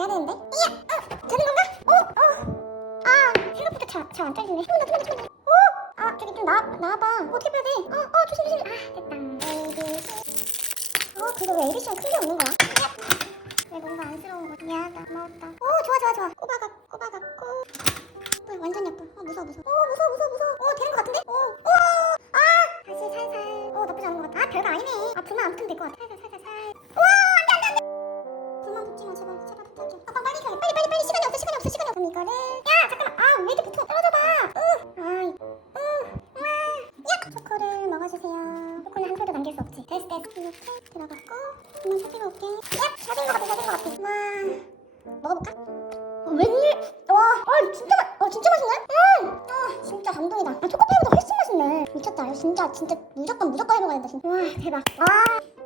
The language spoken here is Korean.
돼야 되는데. 이야, 어, 되는 건가? 어, 어. 아, 생각보다 잘, 잘안 잘리네. 좀만 더, 좀만 더, 좀만 더. 어, 아, 저기 좀 나와, 나와봐. 어떻게 빼야 돼? 어, 어, 조심, 조심. 아, 됐다. 어, 근데 왜 ABC는 큰게 없는 거야? 야. 왜 뭔가 안쓰러운 거 미안하다 고마웠다 오 좋아 좋아 좋아 꼽아가 꼽아갖고 예뻐 완전 예뻐 어 무서워 무서워 오 무서워 무서워 무서워 오 되는 거 같은데 오오아 다시 살살 오 나쁘지 않은 것 같아 아 별거 아니네 아 불만 안 붙으면 될 것 같아 살살 이거를 야 잠깐만 아 왜 이렇게 붙어 떨어져봐 으아이 으 야! 초코를 먹어주세요 초코는 한 손도 남길 수 없지 됐어 됐어 이렇게 들어갔고 한번 살피고 올게 야! 잘된 것 같아 잘된 것 같아 와 먹어볼까? 어, 웬일? 와, 아 진짜 맛, 어 진짜 맛있네. 음, 아 진짜 감동이다. 아, 초코파이보다 훨씬 맛있네. 미쳤다. 이거 진짜 진짜 무조건 무조건 해먹어야 된다 진짜. 와 대박. 와.